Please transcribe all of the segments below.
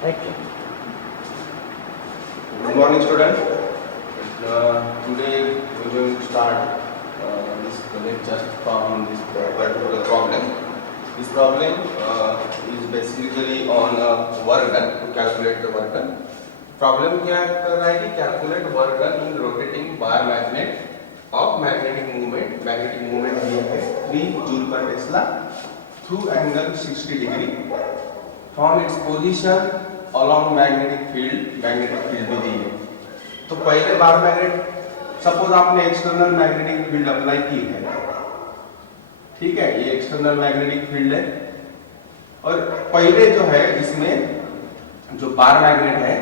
Good morning, students. Today we are going to start this lecture from this particular problem. This problem is basically on work done, to calculate the work done. Problem क्या कर रहा है कि calculate work done in rotating bar magnet of magnetic movement. Magnetic movement दिया है 3 joule per Tesla through angle 60 degree. From its position along magnetic field भी दी है। तो पहले बार मैग्नेट, सपोज आपने एक्सटर्नल मैग्नेटिक फील्ड अप्लाई की है, ठीक है, ये एक्सटर्नल मैग्नेटिक फील्ड है और पहले जो है इसमें जो बार मैग्नेट है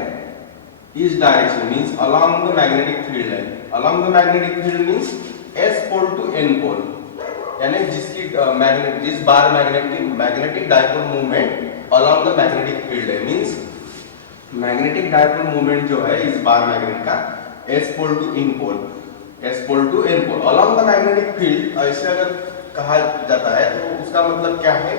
इस direction means along the magnetic field है। Along the magnetic field means S pole to N pole, यानी जिसकी मैग्नेट जिस बार मैग्नेट की magnetic dipole movement along the magnetic field है, मींस मैग्नेटिक डायपोल मूवमेंट जो है इस बार मैग्नेट का S pole to N pole, S pole to N pole along the magnetic field. ऐसे अगर कहा जाता है तो उसका मतलब क्या है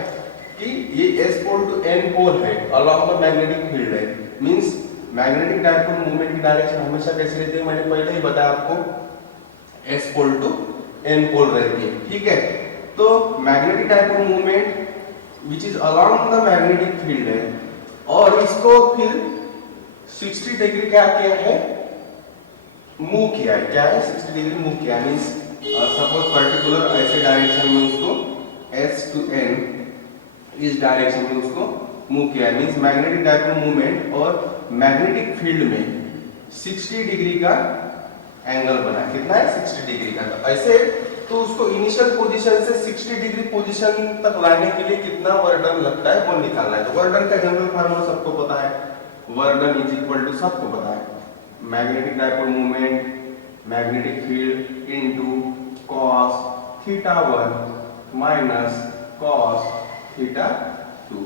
कि ये S pole to N pole है, अलोंग द मैग्नेटिक फील्ड है, मींस मैग्नेटिक डायपोल मूवमेंट की डायरेक्शन हमेशा कैसी रहती है, मैंने पहले ही बताया आपको, S pole to N pole रहती है, ठीक है। तो magnetic dipole movement which is along the magnetic field है और इसको फिर 60 डिग्री क्या किया है, मूव किया है, क्या है 60 डिग्री मूव किया, मींस सपोज पर्टिकुलर ऐसे डायरेक्शन में उसको S to N इस डायरेक्शन में उसको मूव किया है, मींस मैग्नेटिक डायपोल मूवमेंट और मैग्नेटिक फील्ड में 60 डिग्री का एंगल बना है। कितना है 60 डिग्री का। तो ऐसे तो उसको इनिशियल पोजीशन से 60 डिग्री पोजीशन तक लाने के लिए कितना वर्क डन लगता है वो निकालना है। तो वर्क डन का जनरल फार्मूला सबको पता है, work done is equal to, सबको पता है, magnetic dipole movement magnetic field into cos θ1 minus cos θ2।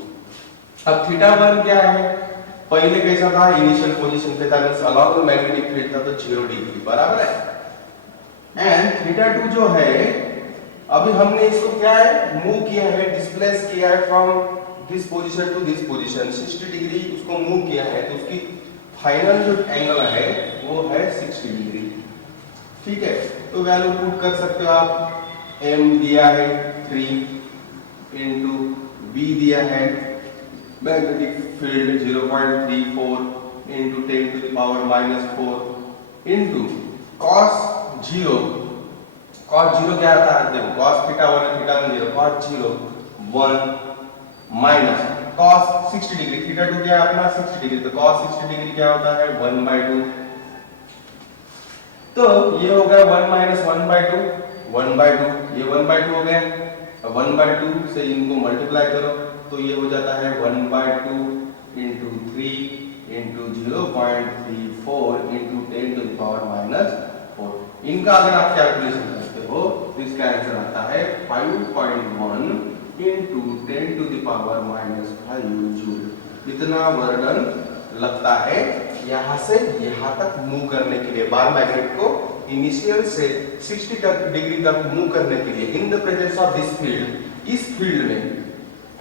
अब θ1 क्या है, पहले कैसा था, इनिशियल पोजीशन पे था, means along the magnetic field था तो 0 डिग्री बराबर है। एंड θ2 जो है अभी हमने इसको क्या है मूव किया है, डिस्प्लेस किया है from this position to this position, 60 degree उसको मूव किया है, तो उसकी फाइनल जो एंगल है वो है 60 डिग्री, ठीक है। तो वैल्यू पुट कर सकते हो आप, m दिया है 3 इंटू b दिया है magnetic field 0.34 into 10 to the power -4 into cos 0, cos 0 क्या आता है, देखो cos θ1 है, θ1 0, cos 0 1 माइनस cos 60 डिग्री, θ2 क्या है अपना 60 डिग्री, तो cos 60 डिग्री क्या होता है 1/2। तो ये हो गया 1 माइनस 1/2, 1/2, ये 1/2 हो गया, 1/2 से इनको मल्टीप्लाई करो तो ये हो जाता है 1/2 into 3 into 0.34 into 10 to the power -4। इनका अगर आप कैलकुलेशन करते हो तो इसका आंसर आता है 5.1 into 10 to the power -5 joule. इतना वर्क डन लगता है यहाँ से यहाँ तक मूव करने के लिए, बार मैग्नेट को इनिशियल से 60 डिग्री तक मूव करने के लिए in the presence of this field, इस फील्ड में,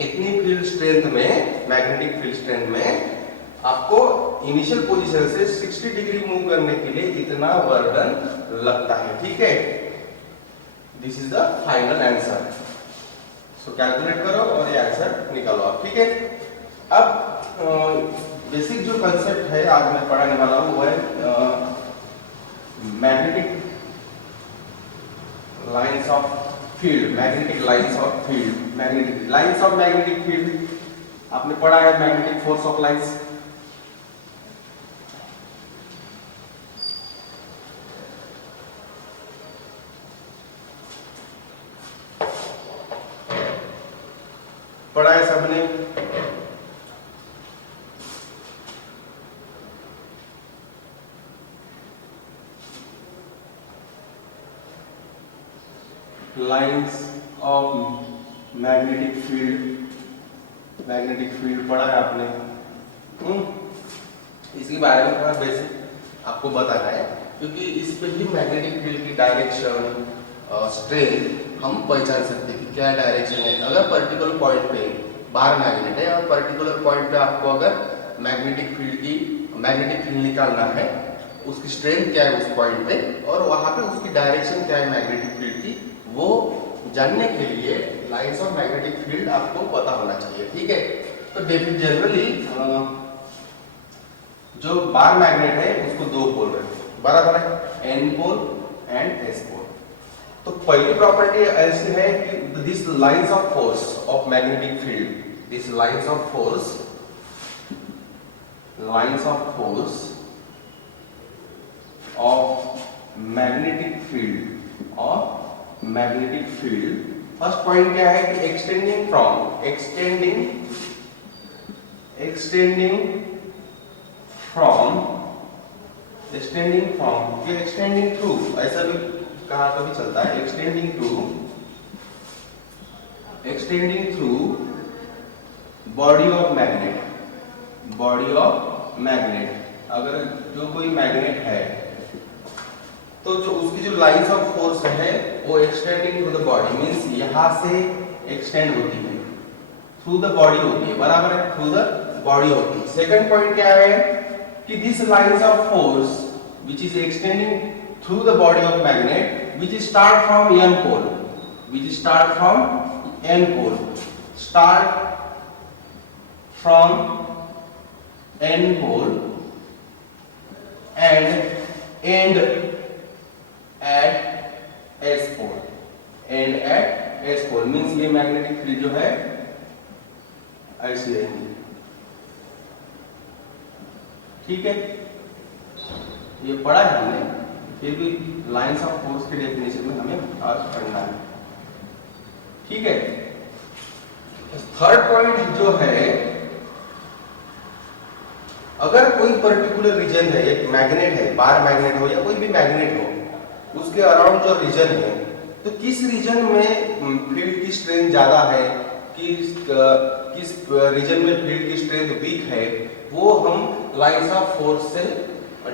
इतनी फील्ड स्ट्रेंथ में, मैग्नेटिक फील्ड स्ट्रेंथ में आपको इनिशियल पोजीशन से 60 डिग्री मूव करने के लिए इतना वर्क डन लगता है, ठीक है। This is the final answer. So calculate करो और ये आंसर निकालो आप, ठीक है। अब बेसिक जो कंसेप्ट है आज मैं पढ़ाने वाला हूँ वो है magnetic lines of field, magnetic lines of field, magnetic lines of magnetic field आपने पढ़ा है, मैग्नेटिक फोर्स ऑफ लाइंस। पढ़ा है सबने, lines of magnetic field, magnetic field पढ़ा है आपने। इसके बारे में थोड़ा बेसिक आपको बताना है क्योंकि इस पे ही मैग्नेटिक फील्ड की डायरेक्शन, स्ट्रेंथ हम पहचान सकते हैं कि क्या डायरेक्शन है। अगर पर्टिकुलर पॉइंट पे बार मैग्नेट है और पर्टिकुलर पॉइंट पे आपको अगर मैग्नेटिक फील्ड निकालना है, उसकी स्ट्रेंथ क्या है उस पॉइंट पे और वहां पे उसकी डायरेक्शन क्या है मैग्नेटिक फील्ड की, वो जानने के लिए लाइंस ऑफ मैग्नेटिक फील्ड आपको पता होना चाहिए। ठीक है, तो जनरली जो बार मैग्नेट है उसको दो पोल रहते हैं, बराबर है, N pole and S pole. तो पहली प्रॉपर्टी ऐसी है कि this lines of force of magnetic field, this lines of force of magnetic field first point क्या है कि एक्सटेंडिंग फ्रॉम ये एक्सटेंडिंग थ्रू, ऐसा भी कहा तो भी चलता है, extending through body of magnet. अगर जो कोई मैग्नेट है तो जो उसकी जो लाइंस ऑफ फोर्स है वो extending through the body, means यहां से एक्सटेंड होती है, थ्रू द बॉडी होती है, बराबर है, थ्रू द बॉडी होती है। सेकंड पॉइंट क्या है कि this lines of force which is extending through the body of magnet which start from N pole and end at S pole means ये मैग्नेटिक फील्ड जो है ऐसी रहेगी। ठीक है, ये पढ़ा है हमने, फिर भी लाइंस ऑफ फोर्स के डेफिनेशन में हमें आज पढ़ना है। ठीक है, थर्ड पॉइंट जो है, अगर कोई पर्टिकुलर रीजन है, एक मैग्नेट है, बार मैग्नेट हो या कोई भी मैग्नेट हो, उसके अराउंड जो रीजन है, तो किस रीजन में फील्ड की स्ट्रेंथ ज्यादा है, किस रीजन में फील्ड की स्ट्रेंथ वीक है, वो हम लाइंस ऑफ फोर्स से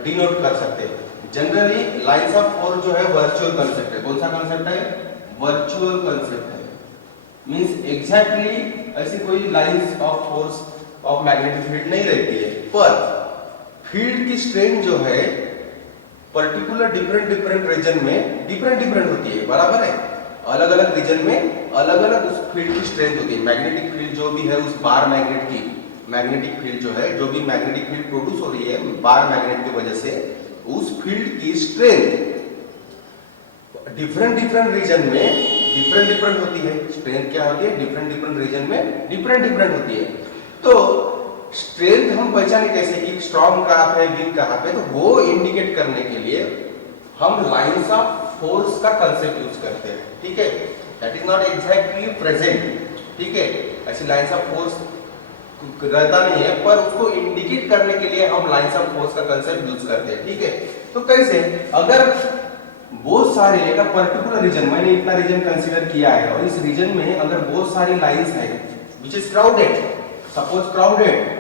डिनोट कर सकते हैं। जनरली लाइंस ऑफ फोर्स जो है वर्चुअल कंसेप्ट है। कौन सा कंसेप्ट है? वर्चुअल कंसेप्ट है, मींस एग्जैक्टली ऐसी कोई lines of force of magnetic field नहीं रहती है, पर फील्ड की स्ट्रेंथ जो है पर्टिकुलर डिफरेंट रीजन में डिफरेंट होती है, बराबर है, अलग अलग रीजन में अलग अलग उस फील्ड की स्ट्रेंथ होती है। मैग्नेटिक फील्ड जो भी है, उस बार मैग्नेट की मैग्नेटिक फील्ड जो है, जो भी मैग्नेटिक फील्ड प्रोड्यूस हो रही है बार मैग्नेट की वजह से, उस फील्ड की स्ट्रेंथ डिफरेंट रीजन में डिफरेंट होती है। स्ट्रेंथ क्या होती है? डिफरेंट रीजन में डिफरेंट होती है। तो स्ट्रेंथ हम पहचाने कैसे कि स्ट्रॉन्ग कहां पे, वीक कहां पे, तो वो इंडिकेट करने के लिए हम लाइंस ऑफ फोर्स का कंसेप्ट यूज करते हैं। ठीक है, that is not exactly present. ठीक है, ऐसी लाइंस ऑफ फोर्स रहता नहीं है, पर उसको इंडिकेट करने के लिए हम लाइंस ऑफ फोर्स का कंसेप्ट यूज करते हैं। ठीक है, तो कैसे, अगर बहुत सारे एक पर्टिकुलर रीजन, मैंने इतना रीजन कंसीडर किया है, और इस रीजन में अगर बहुत सारी लाइंस है which is crowded, suppose crowded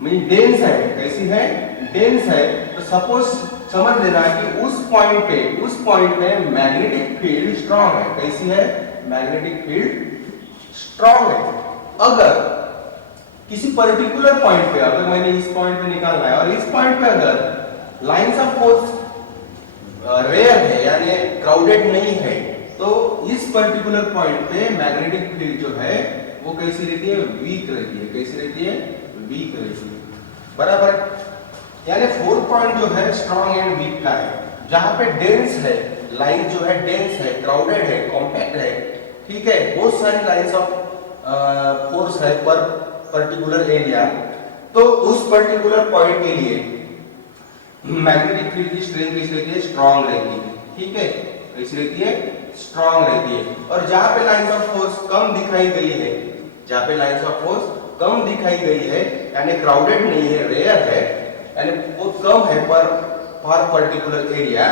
mean dense है, कैसी है? डेंस है, तो सपोज समझ लेना कि उस पॉइंट पे मैग्नेटिक फील्ड स्ट्रांग है। कैसी है? मैग्नेटिक फील्ड स्ट्रांग है। अगर किसी पर्टिकुलर पॉइंट पे, अगर मैंने इस पॉइंट पे निकालना है और इस पॉइंट पे अगर लाइंस ऑफ फोर्स रेयर है यानी क्राउडेड नहीं है, तो इस पर्टिकुलर पॉइंट पे मैग्नेटिक फील्ड जो है वो कैसी रहती है? वीक रहती है। कैसी रहती है? वीक रहती है, बराबर। यानी फोर्थ पॉइंट जो है स्ट्रॉन्ग एंड वीक का है। जहां पे डेंस है, लाइन जो है डेंस है, क्राउडेड है, कॉम्पैक्ट है, ठीक है, बहुत सारी लाइंस ऑफ फोर्स है पर पर्टिकुलर एरिया, तो उस पर्टिकुलर पॉइंट के लिए मैग्नेटिक फील्ड की स्ट्रेंथ कैसी रहती है? स्ट्रॉन्ग रहती है। ठीक है, कैसी रहती है? स्ट्रॉन्ग रहती है। और जहां पे लाइंस ऑफ फोर्स कम दिखाई गई है, जहां पे लाइंस ऑफ फोर्स कम दिखाई गई है यानी क्राउडेड नहीं है, रेयर है, यानी बहुत कम है पर पर्टिकुलर एरिया,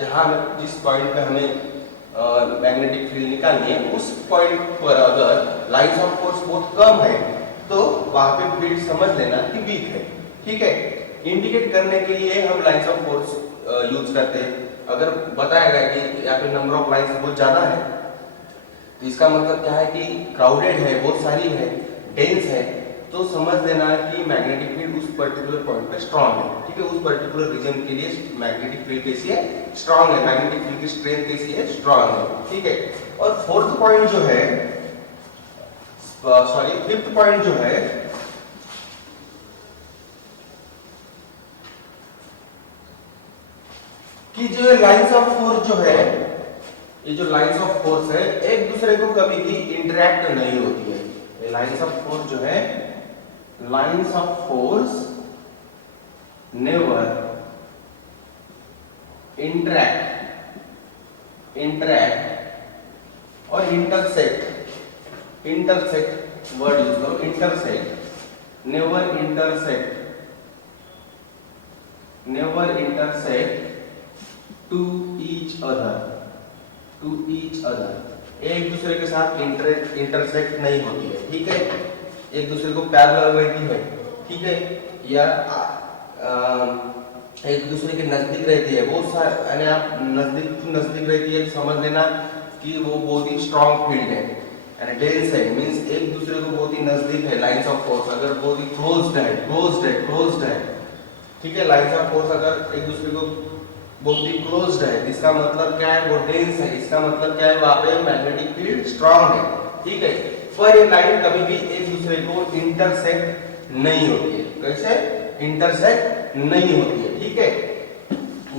जहां जिस पॉइंट पे हमें मैग्नेटिक फील्ड निकालनी है, उस पॉइंट पर अगर लाइंस ऑफ फोर्स बहुत कम है तो वहां पे फील्ड समझ लेना कि वीक है। ठीक है, इंडिकेट करने के लिए हम लाइंस ऑफ फोर्स यूज करते हैं। अगर बताया गया कि यहाँ पे नंबर ऑफ लाइंस बहुत ज्यादा है, तो इसका मतलब क्या है कि क्राउडेड है, बहुत सारी है, डेंस है, तो समझ लेना कि मैग्नेटिक फील्ड उस पर्टिकुलर पॉइंट पे स्ट्रांग है, ठीक है, उस पर्टिकुलर रीजन के लिए मैग्नेटिक फील्ड कैसी है, स्ट्रांग है, मैग्नेटिक फील्ड की स्ट्रेंथ कैसी है, स्ट्रांग है, ठीक है। और फोर्थ पॉइंट जो है, सॉरी फिफ्थ पॉइंट जो है, कि जो लाइंस ऑफ फोर्स जो है, ये जो लाइंस ऑफ फोर्स है एक दूसरे को कभी भी इंटरेक्ट नहीं होती है। ये लाइंस ऑफ फोर्स जो है, lines of force never interact और इंटरसेक्ट वर्ड यूज करो, intersect, never intersect to each other, एक दूसरे के साथ इंटरसेक्ट नहीं होती है, ठीक है, एक दूसरे को पैरेलल रहती है, ठीक है, या एक दूसरे के नजदीक रहती है, बहुत सारे यानी आप नजदीक रहती है, समझ लेना कि वो बहुत ही स्ट्रॉन्ग फील्ड है, यानी डेंस है, मींस एक दूसरे को बहुत ही नजदीक है। लाइंस ऑफ फोर्स अगर बहुत ही क्लोज्ड है, ठीक है, लाइंस ऑफ फोर्स अगर एक दूसरे को बहुत ही क्लोज्ड है, इसका मतलब क्या है, वो डेंस है, इसका मतलब क्या है, वहां पे मैग्नेटिक फील्ड स्ट्रांग है, ठीक है। पर ये लाइन कभी भी एक दूसरे को इंटरसेक्ट नहीं होती है, कैसे इंटरसेक्ट नहीं होती है, ठीक है,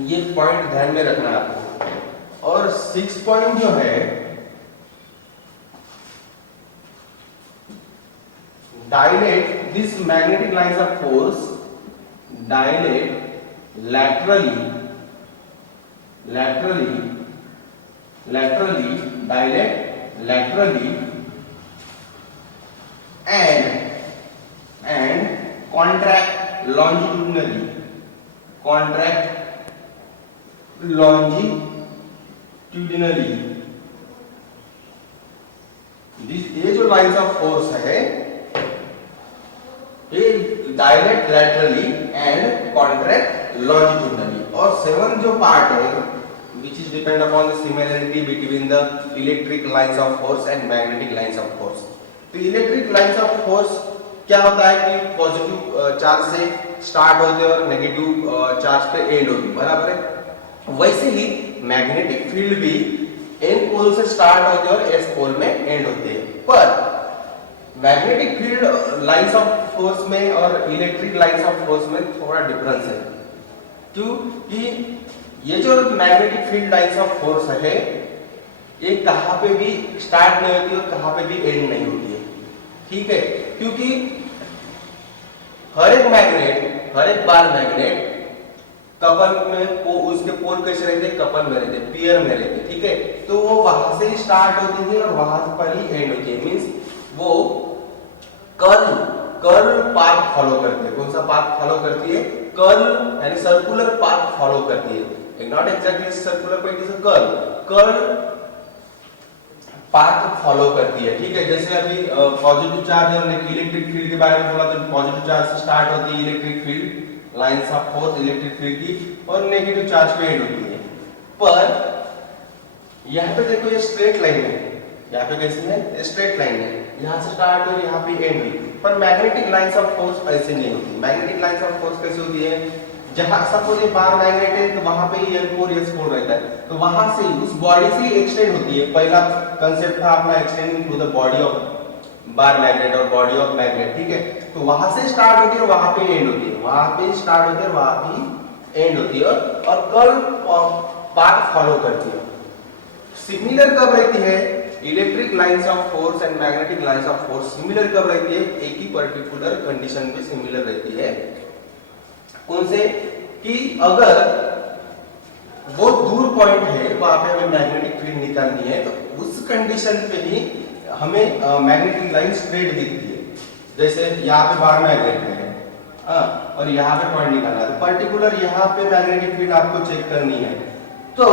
ये पॉइंट ध्यान में रखना आपको। और सिक्स पॉइंट जो है, dilate this magnetic lines of force, dilate laterally, dilate laterally and contract longitudinally, ये जो लाइंस ऑफ फोर्स है, ये डायलेट लैटरली एंड कॉन्ट्रैक्ट लॉन्जिट्यूडनली। और सेवन जो पार्ट है, which is depend upon the similarity between the electric lines of force and magnetic lines of force. तो electric lines of force क्या होता है कि पॉजिटिव चार्ज से स्टार्ट होते हैं और नेगेटिव चार्ज पे एंड होती है, बराबर है। वैसे ही मैग्नेटिक फील्ड भी एन पोल से स्टार्ट होते हैं और एस पोल में एंड होते हैं। पर magnetic field lines of force में और इलेक्ट्रिक लाइंस ऑफ फोर्स में थोड़ा डिफरेंस है, क्योंकि ये जो magnetic field lines of force है, ये कहां पे भी स्टार्ट नहीं होती और कहां पे भी एंड नहीं होती है, ठीक है, क्योंकि हर एक बार मैग्नेट कपल में उसके पोल कैसे रहते, कपल में रहते, पेयर में रहते, ठीक है, तो वो वहां से ही स्टार्ट होती है और वहां पर ही एंड होती है, मींस वो कर्ल पाथ फॉलो करती है। कौन सा पाथ फॉलो करती है, कर्ल यानी सर्कुलर पाथ फॉलो करती है, not exactly circular but it is a curl path follow करती है, ठीक है। जैसे अभी पॉजिटिव चार्ज और इलेक्ट्रिक फील्ड के बारे में बोला, तो पॉजिटिव चार्ज से स्टार्ट होती है electric field lines of force electric field की, और नेगेटिव चार्ज पे एंड होती है। पर यहाँ पे देखो ये स्ट्रेट लाइन है, यहाँ पे कैसी है, स्ट्रेट लाइन है, यहाँ से स्टार्ट हुई यहाँ पे एंड हुई। पर मैग्नेटिक लाइंस ऑफ फोर्स ऐसे नहीं होती। मैग्नेटिक लाइंस ऑफ फोर्स कैसे होती है, जहां सपोज ये बार मैग्नेट है तो वहां पे N4 S4 रहता है, तो वहां से उस बॉडी से एक्सटेंड होती है। पहला कांसेप्ट था अपना extending to the body of bar magnet और बॉडी ऑफ मैग्नेट, ठीक है। तो वहां से स्टार्ट होती है और वहां पे एंड होती है, वहां पे स्टार्ट होती है और वहां पे एंड होती है, और कर्व पाथ फॉलो करती है। सिमिलर कब रहती है, electric lines of force and magnetic lines of force similar कब रहती है, एक ही पर्टिकुलर कंडीशन पे सिमिलर रहती है। कौन से, कि अगर वो दूर पॉइंट है वहां पे हमें मैग्नेटिक फील्ड निकालनी है, तो उस कंडीशन पे ही हमें मैग्नेटिक लाइन स्ट्रेट दिखती है। जैसे यहाँ पे बार मैग्नेट है और यहाँ पे पॉइंट निकालना है, तो पर्टिकुलर यहाँ पे मैग्नेटिक फील्ड आपको चेक करनी है। तो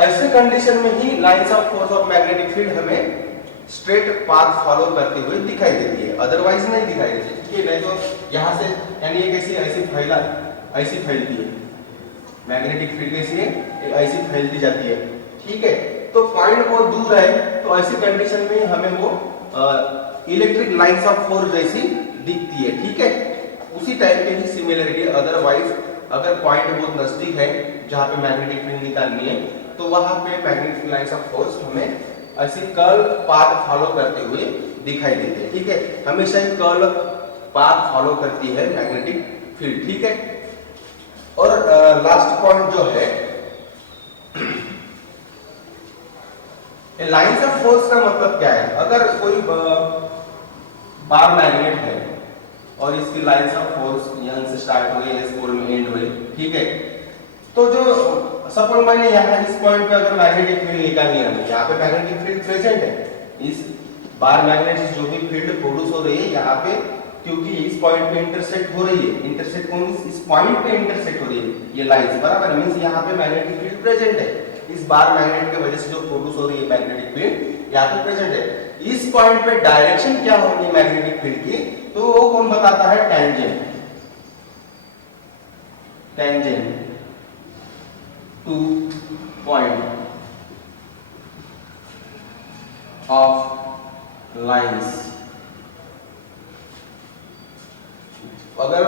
ऐसे कंडीशन में ही lines of force of magnetic field हमें स्ट्रेट पाथ फॉलो करते हुए दिखाई देती है, अदरवाइज नहीं दिखाई देती, ठीक है। नहीं तो यहाँ से यानी ये कैसी ऐसी फैलती है, मैग्नेटिक फील्ड कैसी है, ऐसी फैलती जाती है, ठीक है। तो पॉइंट बहुत दूर है, तो ऐसी कंडीशन में हमें वो इलेक्ट्रिक लाइंस ऑफ फोर्स जैसी दिखती है, ठीक है। उसी टाइप की ही सिमिलरिटी, अदरवाइज अगर पॉइंट बहुत नजदीक है जहां पे मैग्नेटिक फील्ड निकालनी है तो वहां पे मैग्नेटिक लाइंस ऑफ फोर्स हमें ऐसे कर्व पाथ फॉलो करते हुए दिखाई देते हैं, ठीक है। हमेशा एक कर्व पाथ फॉलो करती है मैग्नेटिक फील्ड, ठीक है। और लास्ट पॉइंट जो है, लाइंस ऑफ फोर्स का मतलब क्या है। अगर कोई बार मैग्नेट है और इसकी लाइंस ऑफ फोर्स यहां से स्टार्ट हुई, इस पोल में एंड हुई, ठीक है। तो जो सपोज मैंने यहाँ इस पॉइंट पे अगर मैग्नेटिक फील्ड निकालनी है, हमें यहाँ पे मैग्नेटिक फील्ड प्रेजेंट है, इस बार मैग्नेट से जो भी फील्ड प्रोड्यूस हो रही है यहाँ पे, क्योंकि इस पॉइंट पे इंटरसेक्ट हो रही है, इंटरसेक्ट मींस इस पॉइंट पे इंटरसेक्ट हो रही है ये लाइंस, बराबर, मींस यहाँ पे मैग्नेटिक फील्ड प्रेजेंट है। इस बार मैग्नेट की वजह से जो प्रोड्यूस हो रही है मैग्नेटिक फील्ड यहाँ पे प्रेजेंट है। इस पॉइंट पे डायरेक्शन क्या होगी मैग्नेटिक फील्ड की, तो वो कौन बताता है, tangent, tangent two point of lines. अगर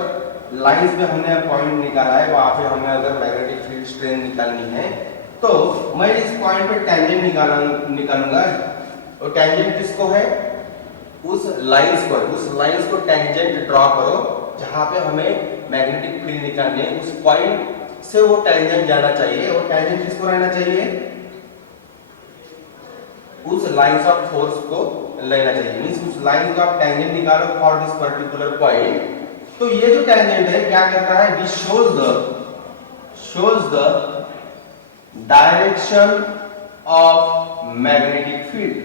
लाइंस पे हमने पॉइंट निकाला है, वहां पे हमें अगर मैग्नेटिक फील्ड स्ट्रेंथ निकालनी है तो मैं इस पॉइंट पे टेंजेंट निकालूंगा। और टेंजेंट किसको है, उस लाइंस को टेंजेंट ड्रॉ करो जहां पे हमें मैग्नेटिक फील्ड निकालनी है, उस पॉइंट से वो टेंजेंट जाना चाहिए। और टेंजेंट किसको रहना चाहिए, उस लाइंस ऑफ फोर्स को लेना चाहिए, मींस उस लाइन को आप टेंजेंट निकालो फॉर दिस पर्टिकुलर पॉइंट। तो ये जो टेंजेंट है क्या करता है, this shows the direction of magnetic field,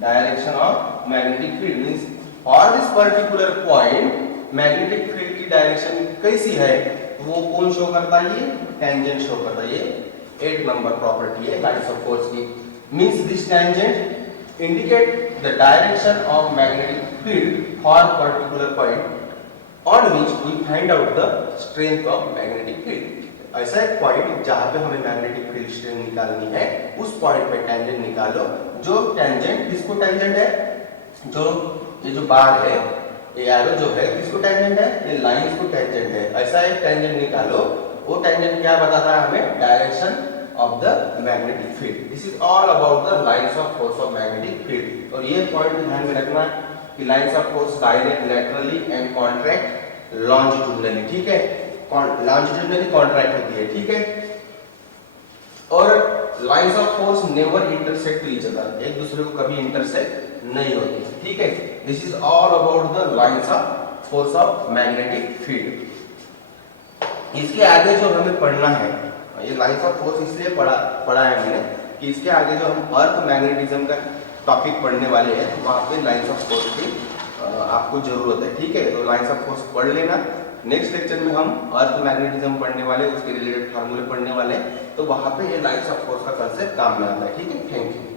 direction of magnetic field means for this particular point magnetic field की डायरेक्शन कैसी है, वो कौन शो करता है, ये टेंजेंट शो करता है। ये 8 नंबर प्रॉपर्टी है लाइंस ऑफ फोर्स की, means this tangent indicate the direction of magnetic field for particular point on which we find out the strength of magnetic field। ऐसा एक पॉइंट जहां पे हमें मैग्नेटिक फील्ड स्ट्रेंथ निकालनी है, उस पॉइंट पे टेंजेंट निकालो। जो टेंजेंट किसको टेंजेंट है, जो ये जो बार है, ये एरो जो है किसको टेंजेंट है, ये लाइंस को टेंजेंट है। ऐसा एक टेंजेंट निकालो, वो टेंजेंट क्या बताता है हमें, direction of the magnetic field. This is all about the lines of force of magnetic field. और ये पॉइंट ध्यान में रखना कि lines of force direct, laterally and contract longitudinally, ठीक है, लॉन्जिट्यूडनली कॉन्ट्रैक्ट होती है, ठीक है। और lines of force never intersect each other, एक दूसरे को कभी इंटरसेक्ट नहीं होती, ठीक है। This is all about the lines of force of magnetic field. इसके आगे जो हमें पढ़ना है, ये लाइंस ऑफ फोर्स इसलिए पढ़ा है हमने कि इसके आगे जो हम अर्थ मैग्नेटिज्म का टॉपिक पढ़ने वाले हैं, वहां पे लाइंस ऑफ फोर्स की आपको जरूरत है, ठीक है। तो लाइंस ऑफ फोर्स पढ़ लेना। नेक्स्ट लेक्चर में हम अर्थ मैग्नेटिज्म पढ़ने वाले, उसके रिलेटेड फार्मूले पढ़ने वाले, तो वहां पे ये लाइंस ऑफ फोर्स का कंसेप्ट काम में आता है, ठीक है। Thank you.